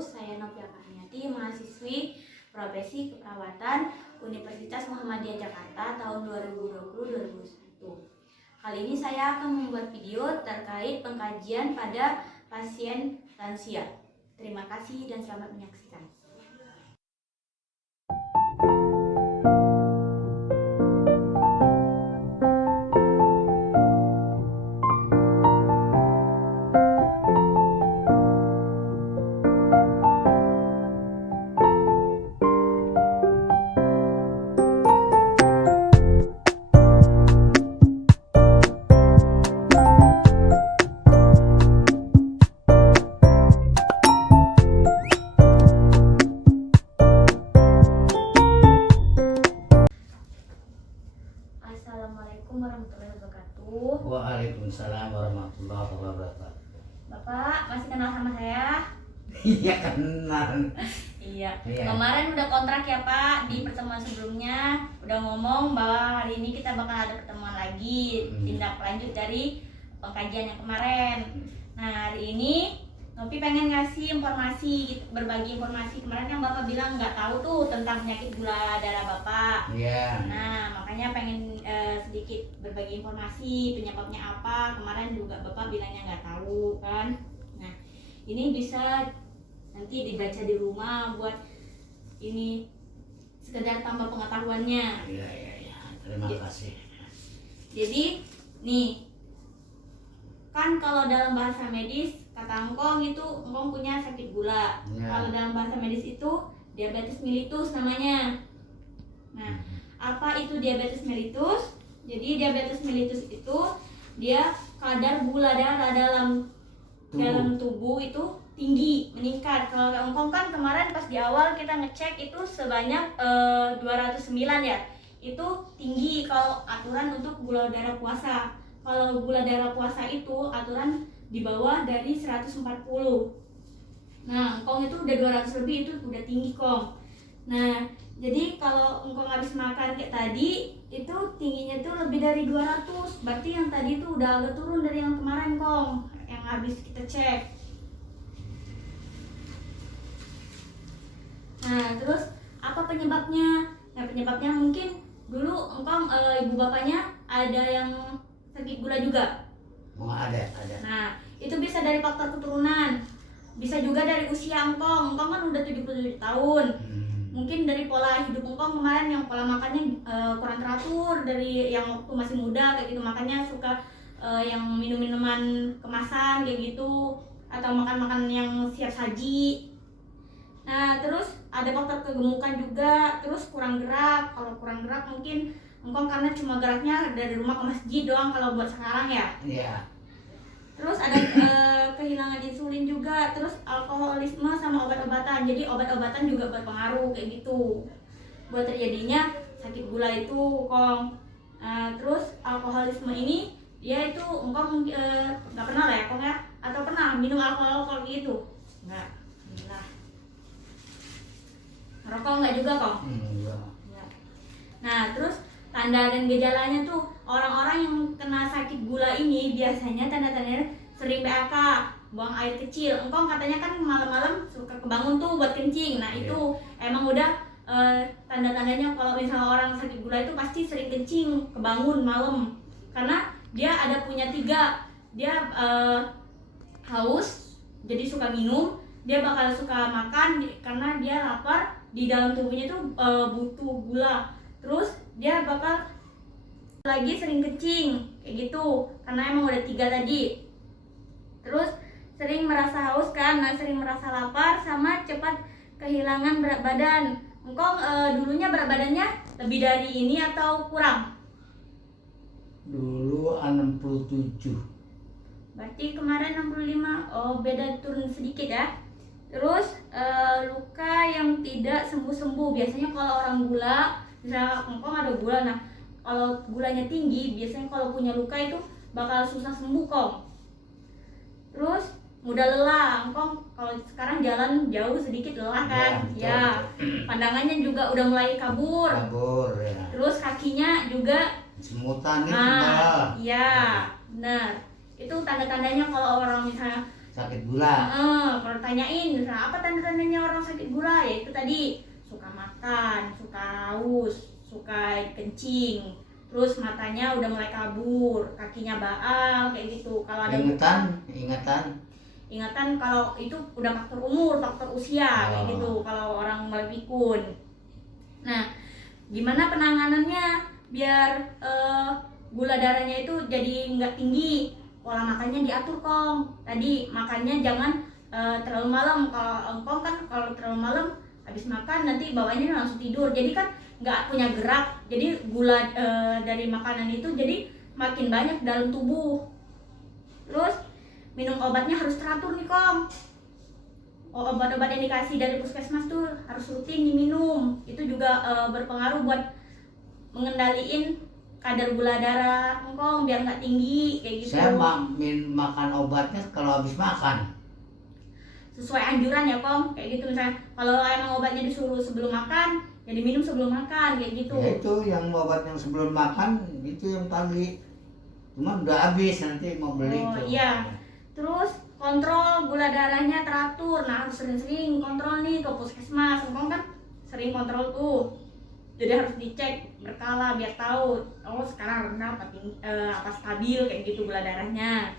saya Novia Karniati, mahasiswi Profesi Keperawatan Universitas Muhammadiyah Jakarta tahun 2020-2021. Kali ini saya akan membuat video terkait pengkajian pada pasien lansia. Terima kasih dan selamat menyaksikan. Assalamualaikum warahmatullahi wabarakatuh. Waalaikumsalam warahmatullahi wabarakatuh. Bapak masih kenal sama saya? Iya kenal. Iya. Iya. Kemarin udah kontrak ya Pak, di pertemuan sebelumnya udah ngomong bahwa hari ini kita bakal ada pertemuan lagi, tindak lanjut dari pengkajian yang kemarin. Nah hari ini Novi pengen ngasih informasi, berbagi informasi. Kemarin kan Bapak bilang nggak tahu tuh tentang penyakit gula darah Bapak. Iya. Nah makanya pengen sedikit berbagi informasi penyebabnya apa. Kemarin juga Bapak bilangnya nggak tahu kan. Nah ini bisa nanti dibaca di rumah buat ini sekedar tambah pengetahuannya. Iya. Terima kasih. Jadi nih kan kalau dalam bahasa medis kata engkong itu engkong punya sakit gula. Ya. Kalau dalam bahasa medis itu diabetes mellitus namanya. Nah, apa itu diabetes mellitus? Jadi diabetes mellitus itu dia kadar gula darah dalam tubuh itu tinggi, meningkat. Kalau engkong kan kemarin pas di awal kita ngecek itu sebanyak 209 ya. Itu tinggi kalau aturan untuk gula darah puasa. Kalau gula darah puasa itu aturan di bawah dari 140. Nah, engkong itu udah 200 lebih, itu udah tinggi kong. Nah, jadi kalau engkong habis makan kayak tadi, itu tingginya tuh lebih dari 200. Berarti yang tadi tuh udah agak turun dari yang kemarin kong, yang habis kita cek. Nah, terus apa penyebabnya? Nah, penyebabnya mungkin dulu engkong ibu bapaknya ada yang sakit gula juga. Oh ada. Nah, itu bisa dari faktor keturunan. Bisa juga dari usia engkong. Engkong kan udah 77 tahun. Mungkin dari pola hidup engkong kemarin yang pola makannya kurang teratur dari yang waktu masih muda kayak gitu, makanya suka yang minum-minuman kemasan kayak gitu atau makan-makan yang siap saji. Nah, terus ada faktor kegemukan juga, terus kurang gerak. Kalau kurang gerak mungkin engkong karena cuma geraknya dari rumah ke masjid doang kalau buat sekarang ya. Iya. Terus ada kehilangan insulin juga, terus alkoholisme sama obat-obatan. Jadi obat-obatan juga berpengaruh kayak gitu buat terjadinya sakit gula itu, kong. Terus alkoholisme ini dia itu engkong nggak pernah lah ya, kong ya? Atau pernah minum alkohol gitu? Nggak. Nah, merokok nggak juga, kong? Enggak. Nah, terus tanda dan gejalanya tuh orang-orang yang kena sakit gula ini biasanya tanda-tandanya sering BAK, buang air kecil. Engkong katanya kan malam-malam suka kebangun tuh buat kencing. Nah, itu emang udah tanda-tandanya kalau misalnya orang sakit gula itu pasti sering kencing, kebangun malam. Karena dia ada punya 3. Dia haus, jadi suka minum, dia bakal suka makan karena dia lapar, di dalam tubuhnya tuh butuh gula. Terus dia bakal lagi sering kencing kayak gitu karena emang udah 3 tadi. Terus sering merasa haus kan, nah sering merasa lapar sama cepat kehilangan berat badan. Engkong dulunya berat badannya lebih dari ini atau kurang? Dulu 67. Berarti kemarin 65. Oh, beda turun sedikit ya. Terus luka yang tidak sembuh-sembuh. Biasanya kalau orang gula, misalnya engkong ada gula, nah kalau gulanya tinggi biasanya kalau punya luka itu bakal susah sembuh kong. Terus mudah lelah, engkong kalau sekarang jalan jauh sedikit lelah kan ya, pandangannya juga udah mulai kabur ya. Terus kakinya juga semutan nih. iya benar. Itu tanda-tandanya kalau orang misalnya sakit gula. Kalau tanyain misalnya apa tanda-tandanya orang sakit gula, ya itu tadi suka makan, suka haus, suka kencing, terus matanya udah mulai kabur, kakinya baal kayak gitu. Kalau ada ingatan kalau itu udah faktor umur, faktor usia kayak gitu. Kalau orang mulai pikun. Nah, gimana penanganannya biar gula darahnya itu jadi nggak tinggi? Pola makannya diatur Kong. Tadi makannya jangan terlalu malam. Kalau engkong kan kalau terlalu malam habis makan nanti bawaannya langsung tidur. Jadi kan nggak punya gerak. Jadi gula dari makanan itu jadi makin banyak dalam tubuh. Terus minum obatnya harus teratur nih Kong. Obat-obat yang dikasih dari puskesmas tuh harus rutin diminum. Itu juga berpengaruh buat mengendaliin kadar gula darah Engkong biar nggak tinggi kayak gitu. Saya makan obatnya kalau habis makan. Sesuai anjuran ya Kong, kayak gitu. Misalnya kalau emang obatnya disuruh sebelum makan, ya diminum sebelum makan kayak gitu. Ya itu yang obat yang sebelum makan itu yang pagi. Cuma udah habis nanti mau beli itu. Iya. Terus kontrol gula darahnya teratur. Nah, harus sering-sering kontrol nih ke puskesmas. Engkong kan sering kontrol tuh. Jadi harus dicek berkala biar tahu oh sekarang rendah apa stabil kayak gitu gula darahnya.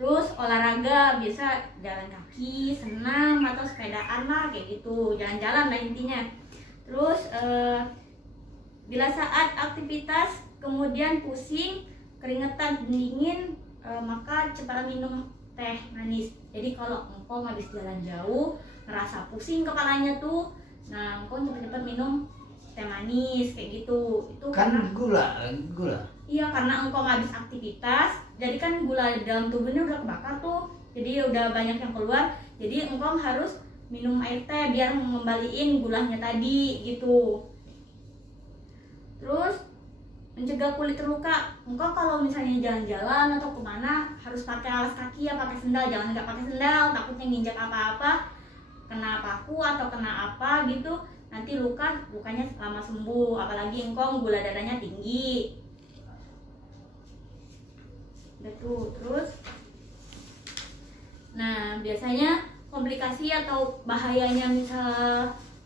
Terus olahraga biasa jalan kaki, senam atau sepedaan lah kayak gitu. Jalan-jalan lah intinya. Terus bila saat aktivitas kemudian pusing, keringetan, dingin, maka cepat minum teh manis. Jadi kalau engkau habis jalan jauh ngerasa pusing kepalanya tuh, nah engkau cepat-cepat minum teh manis kayak gitu. Itu kan karena gula. Iya, karena engkau habis aktivitas, jadi kan gula di dalam tubuhnya udah kebakar tuh. Jadi udah banyak yang keluar. Jadi engkau harus minum air teh biar mengembaliin gulanya tadi gitu. Terus mencegah kulit terluka. Engkau kalau misalnya jalan-jalan atau kemana harus pakai alas kaki ya, pakai sendal. Jangan nggak pakai sendal, takutnya nginjak apa-apa, kena paku atau kena apa gitu, nanti lukanya lama sembuh. Apalagi engkau gula darahnya tinggi. Gitu. Terus, nah biasanya komplikasi atau bahayanya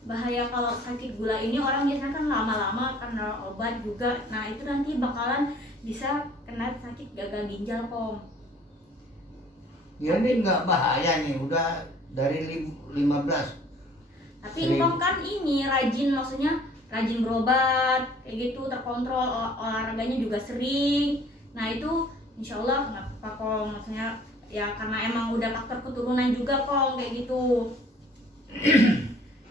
bahaya kalau sakit gula ini orang biasanya kan lama-lama karena obat juga. Nah itu nanti bakalan bisa kena sakit gagal ginjal Kong. Ya ini nggak bahaya nih, udah dari 15. Tapi Engkong kan ini rajin, maksudnya rajin berobat kayak gitu, terkontrol, olahraganya juga sering. Nah itu insya Allah nggak apa-apa Kong, maksudnya ya karena emang udah faktor keturunan juga Kong kayak gitu.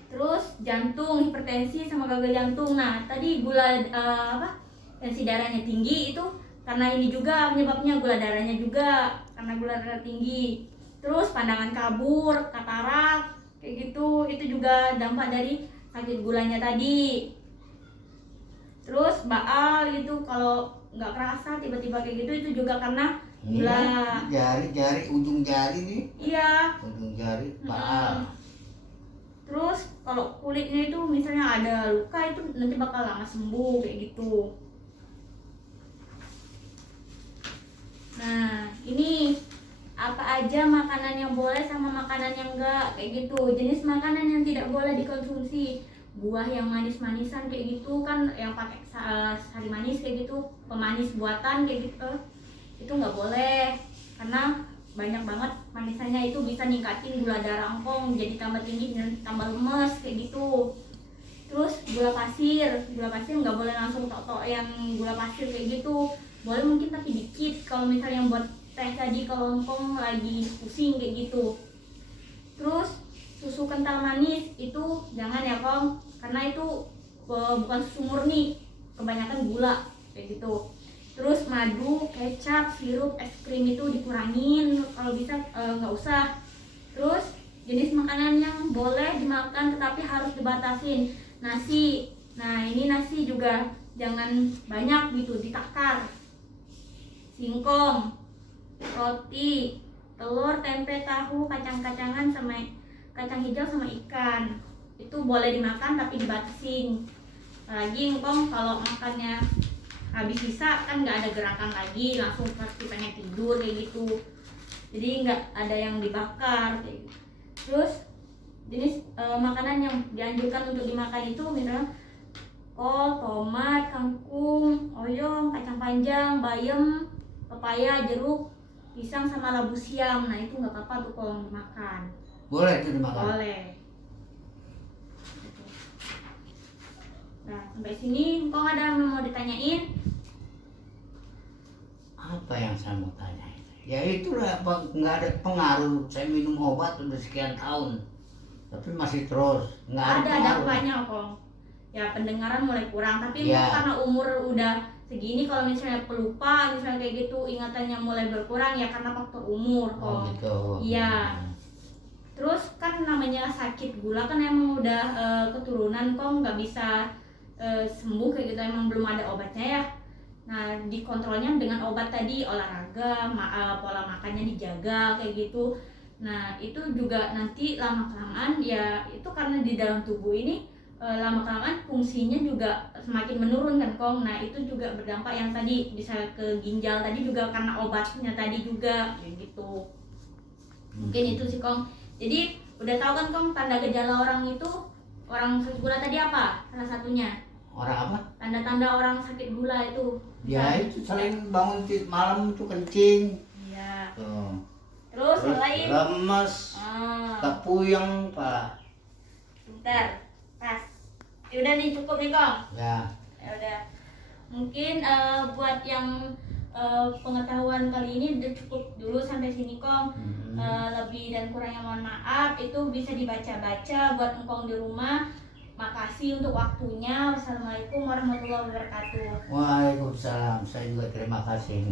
Terus jantung, hipertensi sama gagal jantung. Nah tadi gula tensi darahnya tinggi itu karena ini juga penyebabnya, gula darahnya juga karena gula darah tinggi. Terus pandangan kabur, katarak kayak gitu, itu juga dampak dari sakit gulanya tadi. Terus baal gitu, kalau nggak kerasa tiba-tiba kayak gitu, itu juga karena gula. Jari ujung jari nih. Iya. Ujung jari baal. Terus kalau kulitnya itu misalnya ada luka, itu nanti bakal lama sembuh kayak gitu. Nah ini apa aja makanan yang boleh sama makanan yang enggak kayak gitu. Jenis makanan yang tidak boleh dikonsumsi: buah yang manis-manisan kayak gitu kan, yang pakai sari manis kayak gitu, pemanis buatan kayak gitu, itu nggak boleh karena banyak banget manisannya, itu bisa ningkatin gula darah engkong jadi tambah tinggi dan tambah lemes kayak gitu. Terus gula pasir nggak boleh langsung tok-tok yang gula pasir kayak gitu, boleh mungkin tapi dikit kalau misalnya buat teh tadi kalau engkong lagi pusing kayak gitu. Terus susu kental manis itu jangan ya Kong, karena itu bukan susu murni, kebanyakan gula kayak gitu. Terus madu, kecap, sirup, es krim itu dikurangin, kalau bisa nggak usah. Terus jenis makanan yang boleh dimakan tetapi harus dibatasin: nasi. Nah ini nasi juga jangan banyak gitu, ditakar. Singkong, roti, telur, tempe, tahu, kacang-kacangan sama kacang hijau sama ikan itu boleh dimakan tapi dibatasin. Lagi engkong kalau makannya habis sisa kan nggak ada gerakan lagi, langsung pasti pengen tidur kayak gitu. jadi nggak ada yang dibakar kayak gitu. Terus jenis makanan yang dianjurkan untuk dimakan itu misalnya kol, tomat, kangkung, oyong, kacang panjang, bayam, pepaya, jeruk, pisang sama labu siam. Nah itu nggak apa-apa tuh kalau dimakan. Boleh itu dimakan. Boleh. Nah sampai sini kok ada yang mau ditanyain? Apa yang saya mau tanya? Ya itulah, nggak ada pengaruh. Saya minum obat udah sekian tahun, tapi masih terus nggak ada Ada pengaruh. dampaknya kok. Ya pendengaran mulai kurang, tapi Iya. karena umur udah segini, kalau misalnya pelupa, misalnya kayak gitu, ingatannya mulai berkurang ya karena faktor umur kok. Oh gitu. Iya. Terus kan namanya sakit gula kan emang udah keturunan kok, nggak bisa sembuh kayak gitu, emang belum ada obatnya ya. Nah dikontrolnya dengan obat tadi, olahraga, pola makannya dijaga kayak gitu. Nah itu juga nanti lama kelamaan ya, itu karena di dalam tubuh ini lama kelamaan fungsinya juga semakin menurun kan Kong. Nah itu juga berdampak yang tadi bisa ke ginjal tadi juga karena obatnya tadi juga kayak gitu. Mungkin itu sih Kong. Jadi udah tahu kan Kong tanda gejala orang itu, orang sakit gula tadi apa salah satunya? Orang apa? Tanda-tanda orang sakit gula itu. Ya itu sering bangun malam itu kencing. Iya. Tuh. Terus yang lain? Lemes, tak puyeng pak. Bentar. Pas. Ya udah nih cukup nih Kong. Ya. Ya udah. Mungkin buat yang pengetahuan kali ini udah cukup dulu sampai sini Kong. Lebih dan kurangnya mohon maaf. Itu bisa dibaca-baca buat engkong di rumah. Makasih untuk waktunya. Wassalamualaikum warahmatullahi wabarakatuh. Waalaikumsalam. Saya juga terima kasih.